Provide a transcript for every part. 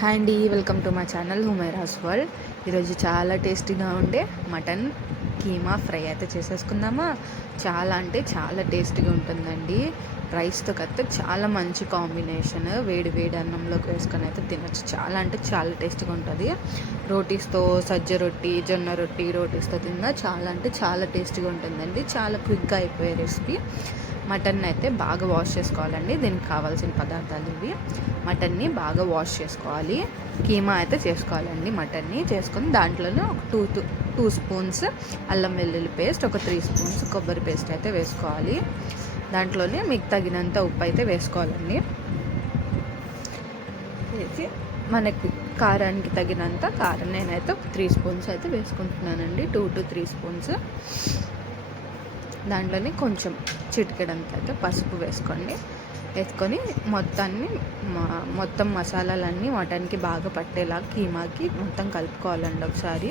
Hi అండి welcome to మా channel Humaira's world. ఈరోజు చాలా టేస్టీగా ఉండే మటన్ కీమా ఫ్రై అయితే చేసేసుకుందామా. చాలా అంటే చాలా టేస్టీగా ఉంటుందండి. రైస్తో కత్తే చాలా మంచి కాంబినేషన్. వేడి వేడి అన్నంలోకి వేసుకొని అయితే తినచ్చు. చాలా అంటే చాలా టేస్టీగా ఉంటుంది. రోటీస్తో సజ్జ రొట్టి జొన్న రొట్టి రోటీస్తో తిన్నా చాలా అంటే చాలా టేస్టీగా ఉంటుందండి. చాలా క్విక్గా అయిపోయే రెసిపీ. మటన్ అయితే బాగా వాష్ చేసుకోవాలండి. దీనికి కావాల్సిన పదార్థాలు ఇవి. మటన్ని బాగా వాష్ చేసుకోవాలి. కీమా అయితే చేసుకోవాలండి మటన్ని. చేసుకొని దాంట్లోనే ఒక టూ టూ టూ స్పూన్స్ అల్లం వెల్లుల్లి పేస్ట్ ఒక త్రీ స్పూన్స్ కొబ్బరి పేస్ట్ అయితే వేసుకోవాలి. దాంట్లోనే మీకు తగినంత ఉప్పు అయితే వేసుకోవాలండి. వేసి మనకి కారానికి తగినంత కారం. నేనైతే ఒక త్రీ స్పూన్స్ అయితే వేసుకుంటున్నానండి. Two to three spoons. దాంట్లోనే కొంచెం చిటికెడంత అయితే పసుపు వేసుకోండి. వేసుకొని మొత్తాన్ని మొత్తం మసాలాలన్నీ మటన్కి బాగా పట్టేలా కీమాకి మొత్తం కలుపుకోవాలండి ఒకసారి.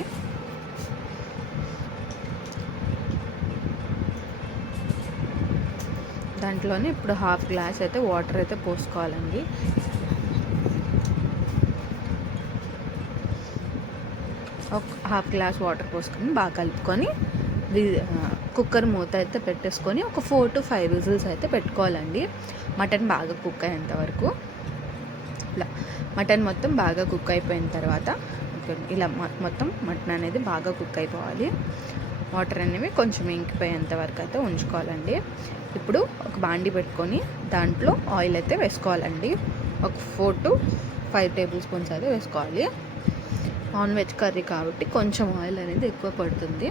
దాంట్లోనే ఇప్పుడు హాఫ్ గ్లాస్ అయితే వాటర్ అయితే పోసుకోవాలండి. ఒక హాఫ్ గ్లాస్ వాటర్ పోసుకొని బాగా కలుపుకొని కుక్కర్ మూత అయితే పెట్టేసుకొని ఒక ఫోర్ టు ఫైవ్ విజిల్స్ అయితే పెట్టుకోవాలండి. మటన్ బాగా కుక్ అయ్యేంత వరకు. ఇలా మటన్ మొత్తం బాగా కుక్ అయిపోయిన తర్వాత ఇలా మొత్తం మటన్ అనేది బాగా కుక్ అయిపోవాలి. వాటర్ అనేవి కొంచెం ఇంకిపోయేంత వరకు అయితే ఉంచుకోవాలండి. ఇప్పుడు ఒక బాండి పెట్టుకొని దాంట్లో ఆయిల్ అయితే వేసుకోవాలండి. ఒక four to five table spoons అయితే వేసుకోవాలి. నాన్ వెజ్ కర్రీ కాబట్టి కొంచెం ఆయిల్ అనేది ఎక్కువ పడుతుంది.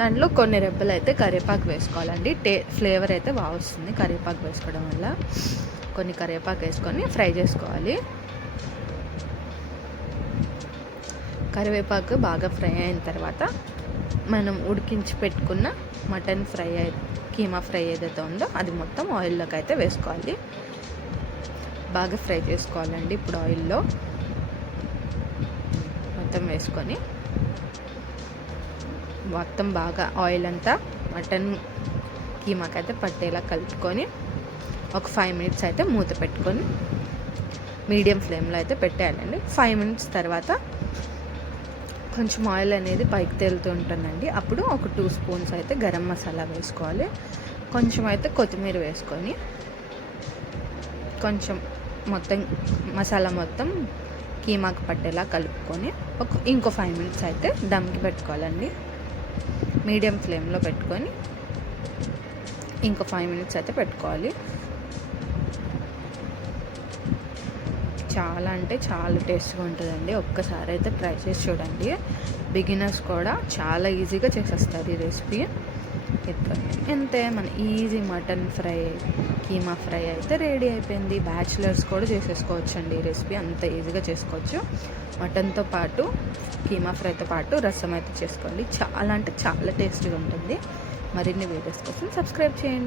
దాంట్లో కొన్ని రెబ్బలు అయితే కరివేపాకు వేసుకోవాలండి. టే ఫ్లేవర్ అయితే బాగా వస్తుంది కరివేపాకు వేసుకోవడం వల్ల. కొన్ని కరివేపాకు వేసుకొని ఫ్రై చేసుకోవాలి. కరివేపాకు బాగా ఫ్రై అయిన తర్వాత మనం ఉడికించి పెట్టుకున్న మటన్ ఫ్రై కీమా ఫ్రై ఏదైతే ఉందో అది మొత్తం ఆయిల్లోకి అయితే వేసుకోవాలి. బాగా ఫ్రై చేసుకోవాలండి ఇప్పుడు ఆయిల్లో. మొత్తం వేసుకొని. మొత్తం బాగా ఆయిల్ అంతా మటన్ కీమాకైతే పట్టేలా కలుపుకొని ఒక ఫైవ్ మినిట్స్ అయితే మూత పెట్టుకొని మీడియం ఫ్లేమ్లో అయితే పెట్టేయాలండి. ఫైవ్ మినిట్స్ తర్వాత కొంచెం ఆయిల్ అనేది పైకి తేలుతూ ఉంటుందండి. అప్పుడు ఒక టూ స్పూన్స్ అయితే గరం మసాలా వేసుకోవాలి. కొంచెం అయితే కొత్తిమీర వేసుకొని కొంచెం మొత్తం మసాలా మొత్తం కీమాకు పట్టేలా కలుపుకొని ఒక ఇంకో ఫైవ్ మినిట్స్ అయితే దమ్కి పెట్టుకోవాలండి. మీడియం ఫ్లేమ్లో పెట్టుకొని ఇంకో ఫైవ్ మినిట్స్ అయితే పెట్టుకోవాలి. చాలా అంటే చాలా టేస్ట్గా ఉంటుందండి. ఒక్కసారి అయితే ట్రై చేసి చూడండి. బిగినర్స్ కూడా చాలా ఈజీగా చేసేస్తారు ఈ రెసిపీ. ఎంతే మన easy mutton fry keema fry అయితే రెడీ అయిపోయింది. బ్యాచిలర్స్ కూడా చేసేసుకోవచ్చు అండి ఈ రెసిపీ. అంత ఈజీగా చేసుకోవచ్చు. మటన్తో పాటు కీమా ఫ్రైతో పాటు రసం అయితే చేసుకోండి. చాలా అంటే చాలా టేస్టీగా ఉంటుంది. మరిన్ని వీడియోస్ కోసం సబ్స్క్రైబ్ చేయండి.